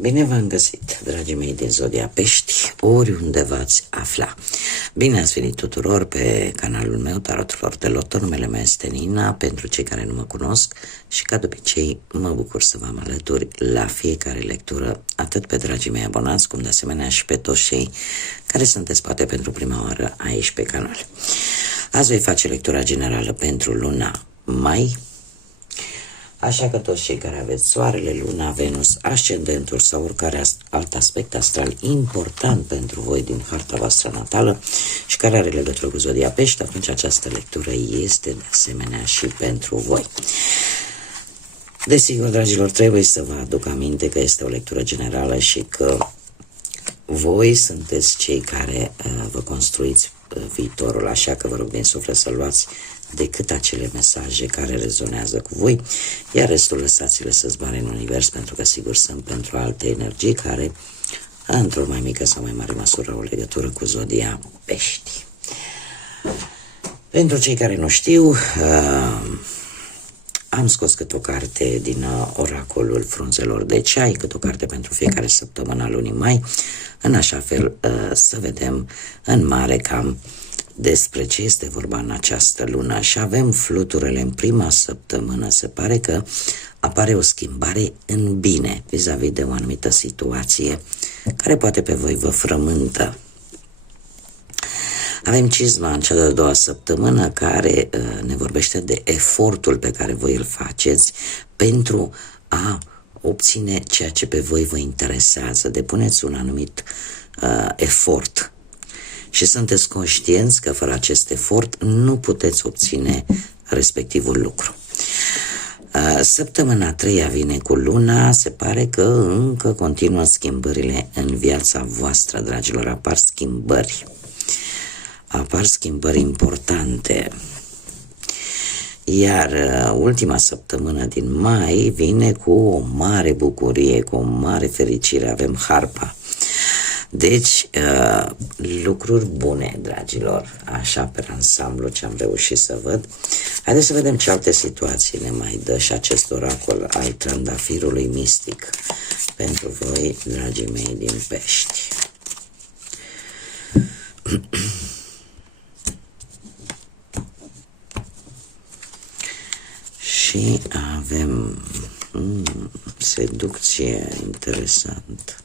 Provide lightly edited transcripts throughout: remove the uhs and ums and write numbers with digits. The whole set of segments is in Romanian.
Bine v-am găsit, dragii mei din Zodia Pești, oriunde v-ați afla. Bine ați venit tuturor pe canalul meu, Tarotul de Loto. Numele meu este Nina, pentru cei care nu mă cunosc, și ca de obicei mă bucur să vă alături la fiecare lectură, atât pe dragii mei abonați, cum de asemenea și pe toți cei care sunteți poate pentru prima oară aici pe canal. Azi voi face lectura generală pentru luna mai, așa că toți cei care aveți soarele, luna, Venus, ascendentul sau oricare alt aspect astral important pentru voi din harta voastră natală și care are legătură cu Zodia Pești, atunci această lectură este de asemenea și pentru voi. Desigur, dragilor, trebuie să vă aduc aminte că este o lectură generală și că voi sunteți cei care vă construiți viitorul, așa că vă rog din suflet să luați decât acele mesaje care rezonează cu voi, iar restul lăsați-le să zboare în univers, pentru că sigur sunt pentru alte energii care, într-o mai mică sau mai mare măsură, au legătură cu Zodia Pești. Pentru cei care nu știu, am scos câte o carte din oracolul frunzelor de ceai, câte o carte pentru fiecare săptămână a lunii mai, în așa fel să vedem în mare cam despre ce este vorba în această lună. Și avem fluturele în prima săptămână. Se pare că apare o schimbare în bine vis-a-vis de o anumită situație care poate pe voi vă frământă. Avem cizma în cea de-a doua săptămână, care ne vorbește de efortul pe care voi îl faceți pentru a obține ceea ce pe voi vă interesează. Depuneți un anumit efort și sunteți conștienți că fără acest efort nu puteți obține respectivul lucru. Săptămâna a treia vine cu luna. Se pare că încă continuă schimbările în viața voastră, dragilor. Apar schimbări importante. Iar ultima săptămână din mai vine cu o mare bucurie, cu o mare fericire. Avem harpa. Deci, lucruri bune, dragilor, așa pe ansamblu ce am reușit să văd. Haideți să vedem ce alte situații ne mai dă și acest oracol al trandafirului mistic pentru voi, dragii mei din Pești. Și avem seducție, interesant.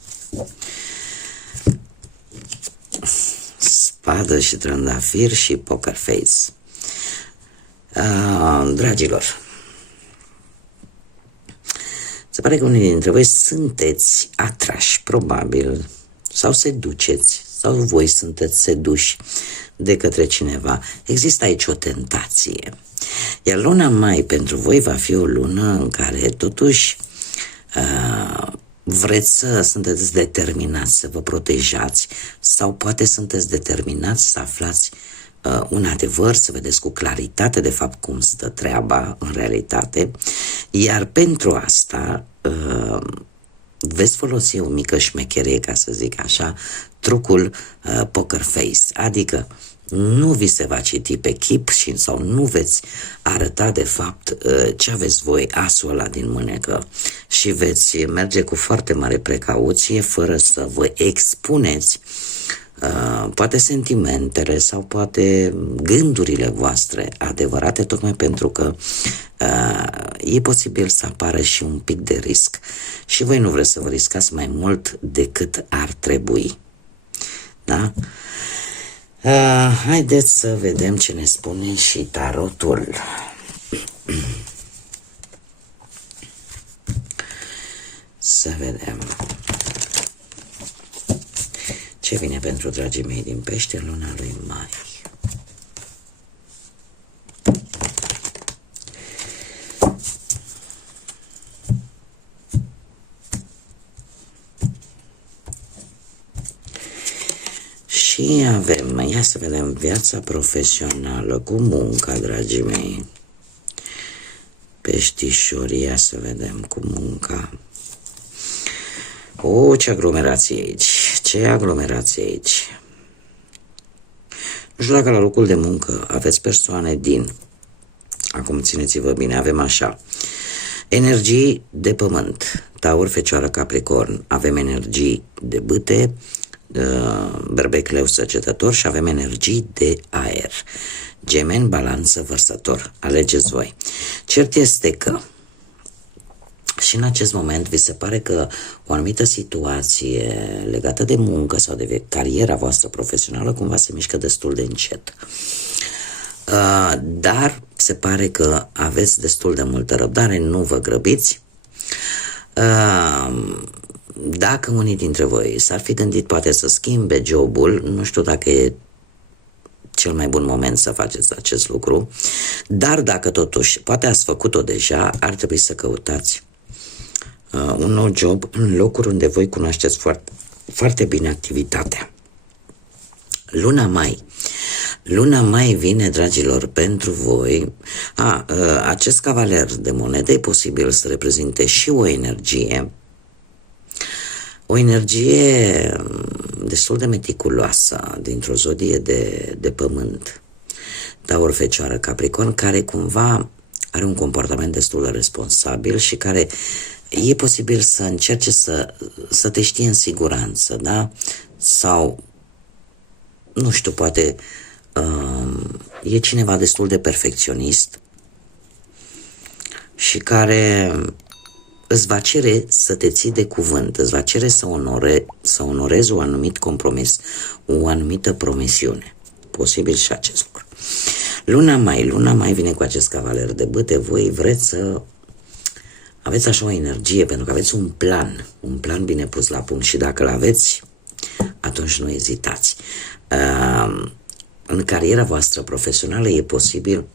Spadă și trandafir și poker face. Dragilor, se pare că unii dintre voi sunteți atrași, probabil, sau seduceți, sau voi sunteți seduși de către cineva. Există aici o tentație. Iar luna mai pentru voi va fi o lună în care totuși vreți să sunteți determinați să vă protejați, sau poate sunteți determinați să aflați un adevăr, să vedeți cu claritate de fapt cum stă treaba în realitate, iar pentru asta veți folosi o mică șmecherie, ca să zic așa, trucul poker face, adică nu vi se va citi pe chip sau nu veți arăta de fapt ce aveți voi, asul ăla din mânecă, și veți merge cu foarte mare precauție, fără să vă expuneți poate sentimentele sau poate gândurile voastre adevărate, tocmai pentru că e posibil să apară și un pic de risc și voi nu vreți să vă riscați mai mult decât ar trebui. Da? Haideți să vedem ce ne spune și tarotul. Să vedem ce vine pentru dragii mei din Pești în luna lui mai. Și avem, ia să vedem, viața profesională cu munca, dragii mei. Peștișori, ia să vedem cu munca. O, ce aglomerație aici, ce aglomerație aici. Nu știu dacă la locul de muncă aveți persoane din... Acum țineți-vă bine, avem așa. Energii de pământ, Taur, Fecioară, Capricorn, avem energii de bâte, Berbec, Leu, Săgetător și avem energii de aer, Gemeni, Balanță, Vărsător. Alegeți voi. Cert este că și în acest moment vi se pare că o anumită situație legată de muncă sau de cariera voastră profesională cumva se mișcă destul de încet. Dar se pare că aveți destul de multă răbdare, nu vă grăbiți. Dacă unii dintre voi s-ar fi gândit poate să schimbe jobul, nu știu dacă e cel mai bun moment să faceți acest lucru, dar dacă totuși poate ați făcut-o deja, ar trebui să căutați un nou job în locuri unde voi cunoașteți foarte, foarte bine activitatea. Luna mai vine, dragilor, pentru voi. Acest cavaler de monede e posibil să reprezinte și o energie destul de meticuloasă dintr-o zodie de pământ, Taur, Fecioară, Capricorn, care cumva are un comportament destul de responsabil și care e posibil să încerce să te știe în siguranță, da? Sau, nu știu, poate e cineva destul de perfecționist și care îți va cere să te ții de cuvânt, îți va cere să onorezi un anumit compromis, o anumită promisiune. Posibil și acest lucru. Luna mai vine cu acest cavaler de bâte. Voi vreți să aveți așa o energie, pentru că aveți un plan bine pus la punct și dacă l-aveți, atunci nu ezitați. În cariera voastră profesională e posibil,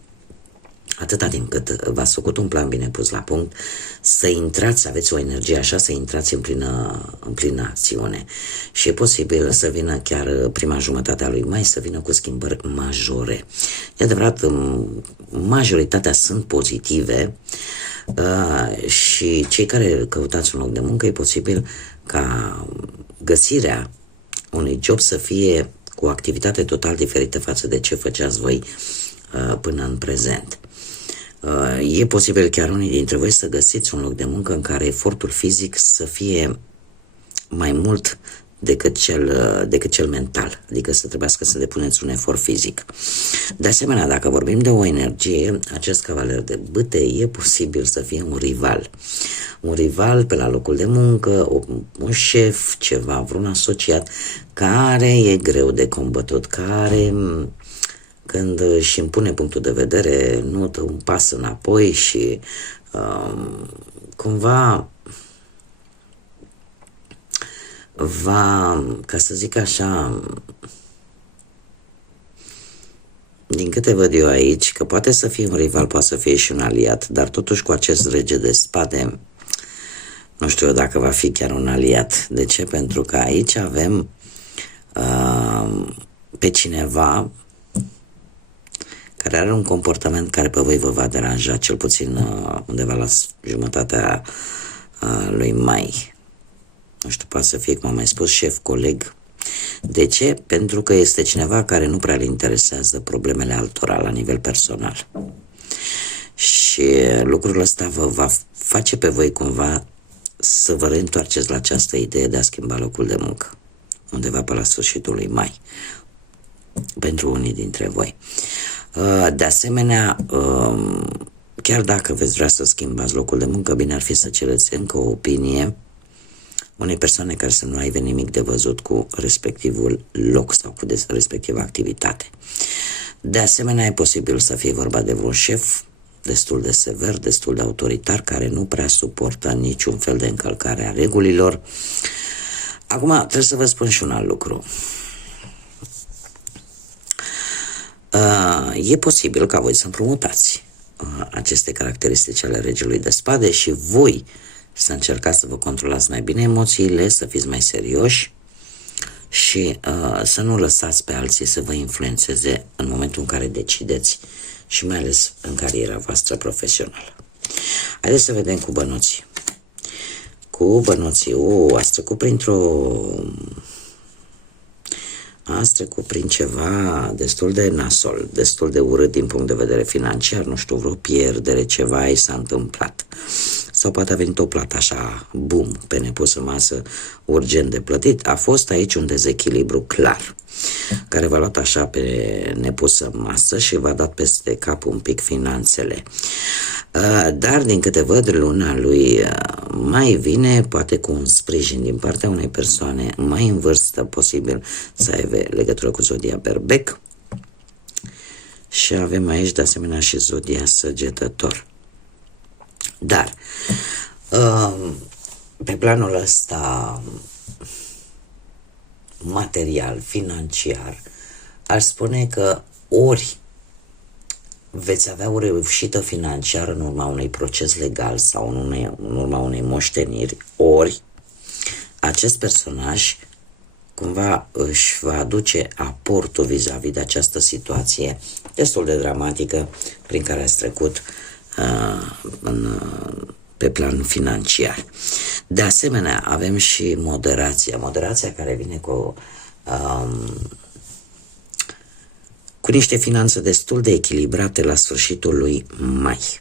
atâta timp cât v-ați făcut un plan bine pus la punct, să intrați, aveți o energie așa, să intrați în plină acțiune. Și e posibil să vină chiar prima jumătate a lui mai, să vină cu schimbări majore. E adevărat, majoritatea sunt pozitive și cei care căutați un loc de muncă, e posibil ca găsirea unui job să fie cu o activitate total diferită față de ce făceați voi până în prezent. E posibil chiar unii dintre voi să găsiți un loc de muncă în care efortul fizic să fie mai mult decât cel mental, adică să trebuiască să depuneți un efort fizic. De asemenea, dacă vorbim de o energie, acest cavaler de bâte e posibil să fie un rival pe la locul de muncă, un șef, vreun asociat care e greu de combătut, care când își impune punctul de vedere nu dă un pas înapoi și cumva ca să zic așa, din câte văd eu aici, că poate să fie un rival, poate să fie și un aliat, dar totuși cu acest rege de spade, nu știu eu dacă va fi chiar un aliat. De ce? Pentru că aici avem pe cineva care are un comportament care pe voi vă va deranja, cel puțin undeva la jumătatea lui mai. Nu știu, poate să fie, cum am mai spus, șef, coleg. De ce? Pentru că este cineva care nu prea le interesează problemele altora la nivel personal. Și lucrul ăsta vă va face pe voi cumva să vă reîntoarceți la această idee de a schimba locul de muncă, undeva pe la sfârșitul lui mai, pentru unii dintre voi. De asemenea, chiar dacă veți vrea să schimbați locul de muncă, bine ar fi să cereți încă o opinie unei persoane care să nu aibă nimic de văzut cu respectivul loc sau cu respectiva activitate. De asemenea, e posibil să fie vorba de vreun șef destul de sever, destul de autoritar, care nu prea suportă niciun fel de încălcare a regulilor. Acum, trebuie să vă spun și un alt lucru. E posibil ca voi să împrumutați aceste caracteristici ale regelui de spade și voi să încercați să vă controlați mai bine emoțiile, să fiți mai serioși și să nu lăsați pe alții să vă influențeze în momentul în care decideți și mai ales în cariera voastră profesională. Haideți să vedem cu bănuții. Cu bănuții, ați trecut prin ceva destul de nasol, destul de urât din punct de vedere financiar, nu știu, vreo pierdere, ceva i s-a întâmplat. sau poate a venit o plată așa, bum, pe nepusă masă, urgent de plătit. A fost aici un dezechilibru clar, care v-a luat așa pe nepusă masă și v-a dat peste cap un pic finanțele. Dar, din câte văd, luna lui mai vine, poate cu un sprijin din partea unei persoane mai în vârstă, posibil să aibă legătură cu zodia Berbec. Și avem aici, de asemenea, și zodia Săgetător. Dar, pe planul ăsta material, financiar, aș spune că ori veți avea o reușită financiară în urma unui proces legal sau în urma unei moșteniri, ori acest personaj cumva își va aduce aportul vis-a-vis de această situație destul de dramatică prin care ați trecut pe plan financiar. De asemenea, avem și moderația care vine cu niște finanțe destul de echilibrate la sfârșitul lui mai.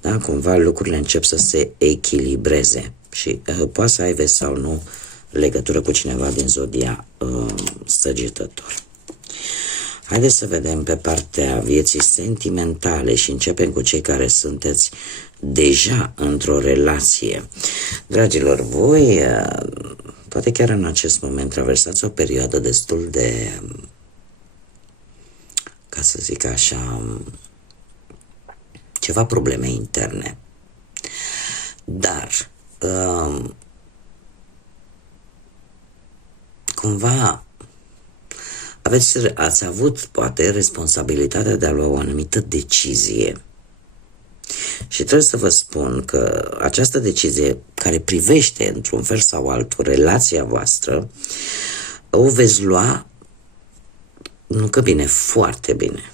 Da, cumva lucrurile încep să se echilibreze și poate să aibă sau nu legătură cu cineva din zodia Săgetător. Haideți să vedem pe partea vieții sentimentale și începem cu cei care sunteți deja într-o relație. Dragilor, voi poate chiar în acest moment traversați o perioadă destul de, ca să zic așa, ceva probleme interne. Dar cumva ați avut poate responsabilitatea de a lua o anumită decizie. Și trebuie să vă spun că această decizie care privește într-un fel sau altul relația voastră, o veți lua, nu că bine, foarte bine.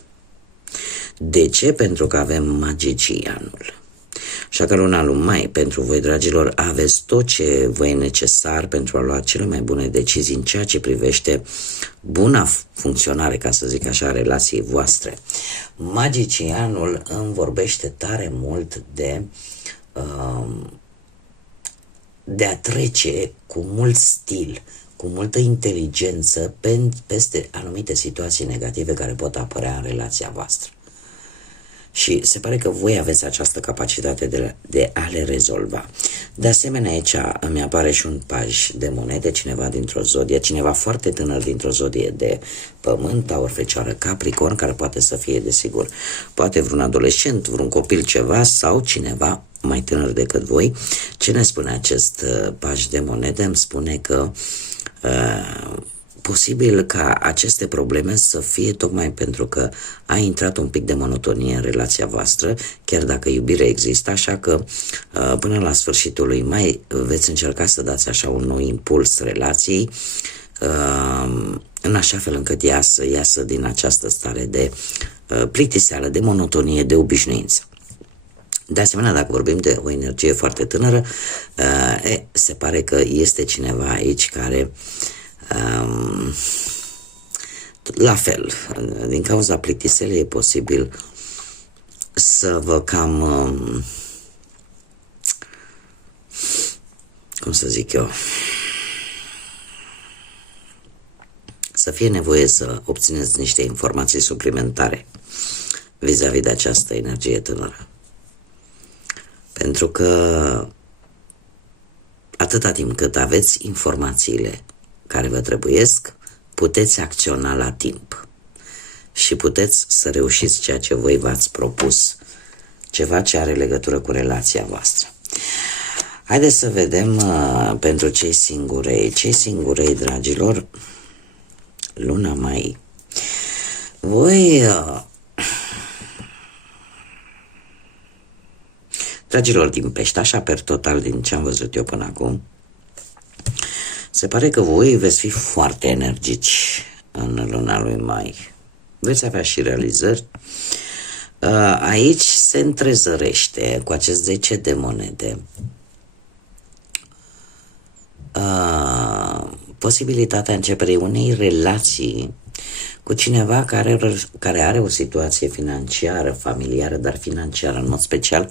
De ce? Pentru că avem magicianul. Așa că luna lui mai, pentru voi, dragilor, aveți tot ce vă e necesar pentru a lua cele mai bune decizii în ceea ce privește buna funcționare, ca să zic așa, a relației voastre. Magicianul îmi vorbește tare mult de a trece cu mult stil, cu multă inteligență peste anumite situații negative care pot apărea în relația voastră. Și se pare că voi aveți această capacitate de a le rezolva. De asemenea, aici îmi apare și un paj de monede, cineva dintr-o zodie, cineva foarte tânăr dintr-o zodie de pământ, Taur, Fecioară, Capricorn, care poate să fie, desigur, poate vreun adolescent, vreun copil ceva sau cineva mai tânăr decât voi. Ce ne spune acest paj de monede? Îmi spune că posibil ca aceste probleme să fie tocmai pentru că a intrat un pic de monotonie în relația voastră, chiar dacă iubire există, așa că până la sfârșitul lui mai veți încerca să dați așa un nou impuls relației, în așa fel încât ea să iasă din această stare de plictiseală, de monotonie, de obișnuință. De asemenea, dacă vorbim de o energie foarte tânără, se pare că este cineva aici care la fel, din cauza plictiselei e posibil să vă cam cum să zic eu, să fie nevoie să obțineți niște informații suplimentare vis-a-vis de această energie tânără. Pentru că atâta timp cât aveți informațiile care vă trebuiesc, puteți acționa la timp și puteți să reușiți ceea ce voi v-ați propus, ceva ce are legătură cu relația voastră. Haideți să vedem pentru cei singurei, dragilor, luna mai. Voi, dragilor din Pești, așa per total din ce am văzut eu până acum, se pare că voi veți fi foarte energici în luna lui mai. Veți avea și realizări. Aici se întrezărește cu acest 10 de monede posibilitatea începerii unei relații cu cineva care are o situație financiară, familiară, dar financiară în mod special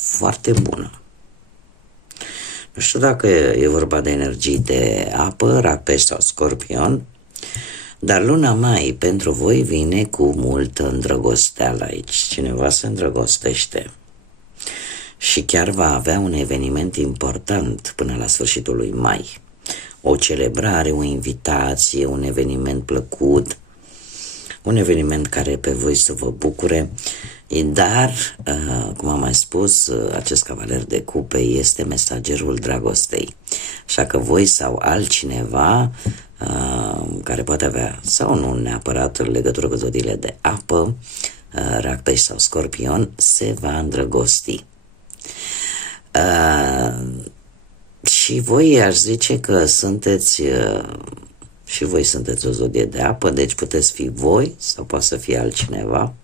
foarte bună. Nu știu dacă e vorba de energii de apă, Rac, Pești sau Scorpion, dar luna mai pentru voi vine cu multă îndrăgosteală aici. Cineva se îndrăgostește și chiar va avea un eveniment important până la sfârșitul lui mai. O celebrare, o invitație, un eveniment plăcut, un eveniment care pe voi să vă bucure, dar, cum am mai spus, acest cavaler de cupe este mesagerul dragostei. Așa că voi sau altcineva care poate avea, sau nu neapărat legătură cu zodiile de apă, Rac, Pești sau Scorpion, se va îndrăgosti. Și voi aș zice că sunteți, și voi sunteți o zodie de apă, deci puteți fi voi sau poate să fie altcineva.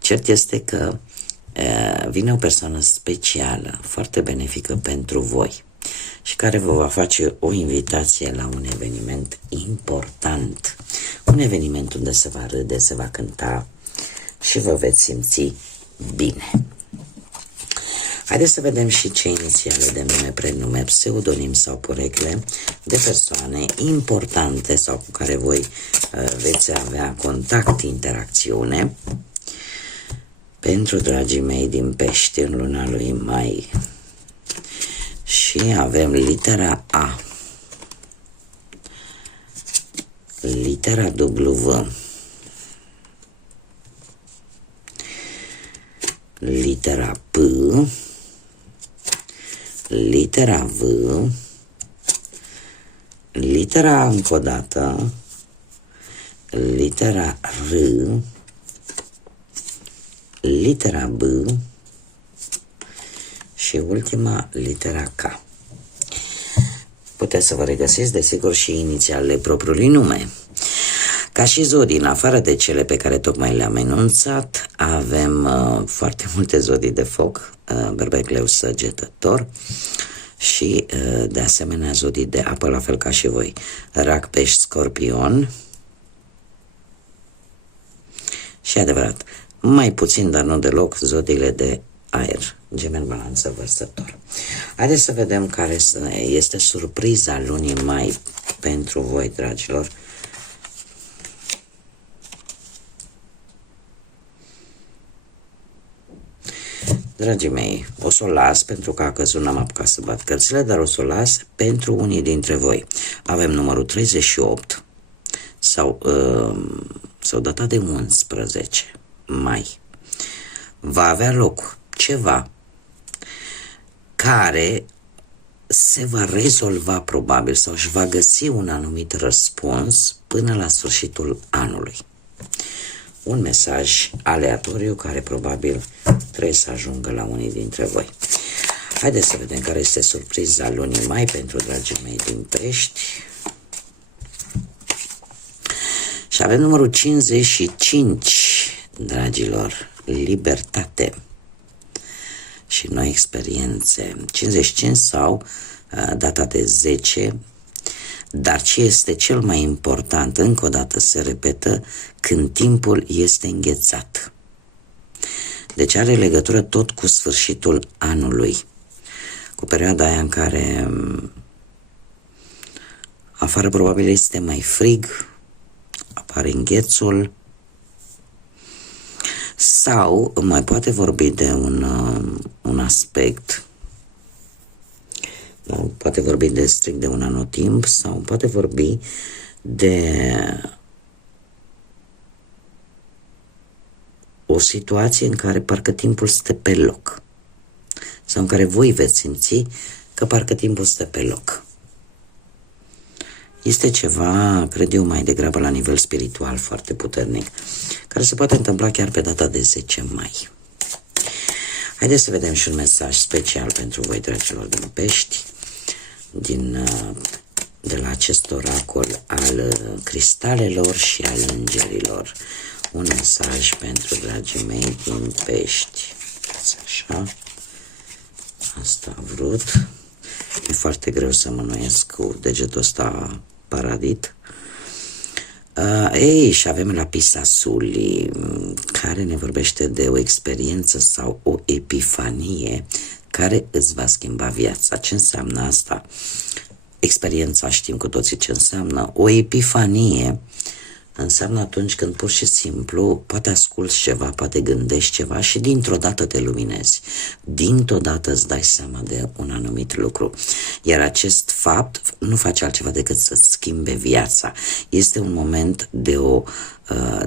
Cert este că vine o persoană specială, foarte benefică pentru voi și care vă va face o invitație la un eveniment important, un eveniment unde se va râde, se va cânta și vă veți simți bine. Haideți să vedem și ce inițiale de nume, prenume, pseudonim sau porecle de persoane importante sau cu care voi veți avea contact, interacțiune pentru dragii mei din Pești în luna lui mai. Și avem litera A, litera W, litera P, litera V, litera A încă o dată, litera R, litera B și ultima, litera K. Puteți să vă regăsiți, desigur, și inițialele propriului nume. Ca și zodii, în afară de cele pe care tocmai le-am enunțat, avem foarte multe zodii de foc, Berbec, Leu, Săgetător și de asemenea zodii de apă, la fel ca și voi, Rac, Pești, Scorpion și adevărat, mai puțin, dar nu deloc, zodiile de aer, Gemeni, Balanță, Vărsător. Haideți să vedem care este surpriza lunii mai pentru voi, dragilor. Dragii mei, o să o las pentru că a căzut, n-am apucat să bat cărțile, dar o să o las pentru unii dintre voi. Avem numărul 38 sau datat de 11 mai. Va avea loc ceva care se va rezolva probabil sau își va găsi un anumit răspuns până la sfârșitul anului. Un mesaj aleatoriu care probabil trebuie să ajungă la unii dintre voi. Haideți să vedem care este surpriza lunii mai pentru dragii mei din Pești. Și avem numărul 55, dragilor, libertate și noi experiențe. 55 sau data de 10, dar ce este cel mai important, încă o dată se repetă, când timpul este înghețat. Deci are legătură tot cu sfârșitul anului, cu perioada aia în care afară probabil este mai frig, apare înghețul, sau mai poate vorbi de un aspect, poate vorbi de strict de un anotimp, sau poate vorbi de o situație în care parcă timpul stă pe loc, sau în care voi veți simți că parcă timpul stă pe loc. Este ceva, cred eu, mai degrabă la nivel spiritual foarte puternic, care se poate întâmpla chiar pe data de 10 mai. Haideți să vedem și un mesaj special pentru voi, dragilor din Pești, de la acest oracol al cristalelor și al îngerilor. Un mesaj pentru dragii mei din Pești. Așa. Asta a vrut. E foarte greu să mânuiesc cu degetul ăsta paradit. Ei, și avem Lapis Lazuli, care ne vorbește de o experiență sau o epifanie care îți va schimba viața. Ce înseamnă asta? Experiența știm cu toții ce înseamnă. O epifanie înseamnă atunci când pur și simplu poate asculți ceva, poate gândești ceva și dintr-o dată te luminezi. Dintr-o dată îți dai seama de un anumit lucru. Iar acest fapt nu face altceva decât să-ți schimbe viața. Este un moment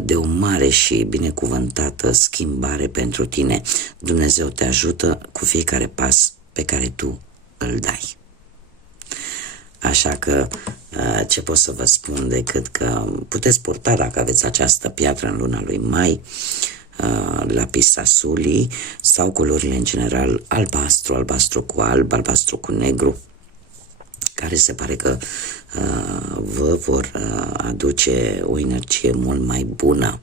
de o mare și binecuvântată schimbare pentru tine. Dumnezeu te ajută cu fiecare pas pe care tu îl dai. Așa că ce pot să vă spun decât că puteți purta, dacă aveți această piatră în luna lui mai, Lapis Lazuli sau culorile în general albastru, albastru cu alb, albastru cu negru, care se pare că vă vor aduce o energie mult mai bună.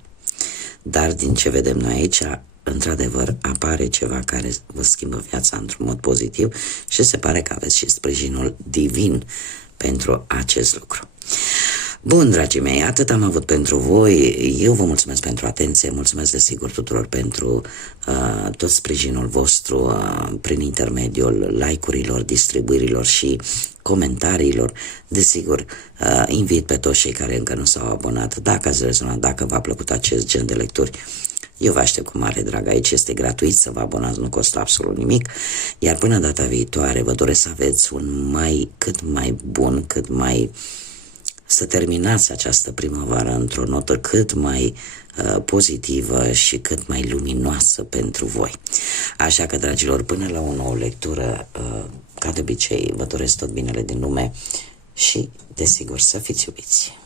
Dar din ce vedem noi aici, într-adevăr, apare ceva care vă schimbă viața într-un mod pozitiv și se pare că aveți și sprijinul divin pentru acest lucru. Bun, dragii mei, atât am avut pentru voi. Eu vă mulțumesc pentru atenție, mulțumesc desigur tuturor pentru tot sprijinul vostru prin intermediul like-urilor, distribuirilor și comentariilor. Desigur, invit pe toți cei care încă nu s-au abonat, dacă ați rezonat, dacă v-a plăcut acest gen de lecturi, eu vă aștept cu mare drag. Aici este gratuit să vă abonați, nu costă absolut nimic. Iar până data viitoare vă doresc să aveți un mai cât mai bun, să terminați această primăvară într-o notă cât mai pozitivă și cât mai luminoasă pentru voi. Așa că, dragilor, până la o nouă lectură, ca de obicei, vă doresc tot binele din lume și, desigur, să fiți iubiți.